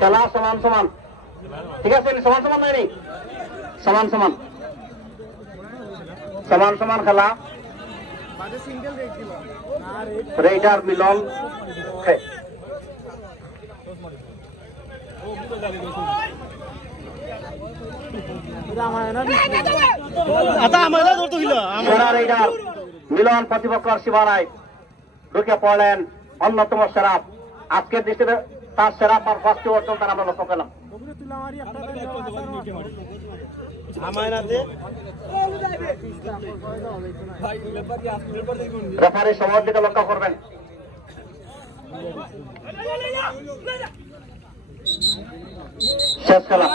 খেলা সমান সমান। ঠিক আছে সমান সমান নাই সমান সমান। সমান সমান খেলা। রেইডার মিলন সেরা মিলন প্রতিপক্ষর সীমানায় ঢুকে পড়লেন অন্যতম সেরা। আজকের দৃষ্টিতে তার সেরা পারফার্স্ট অর্জন তারা আমরা লক্ষ্য করলাম। রেফারি সময়ের দিকে লক্ষ্য করবেন। শেষ খেলা।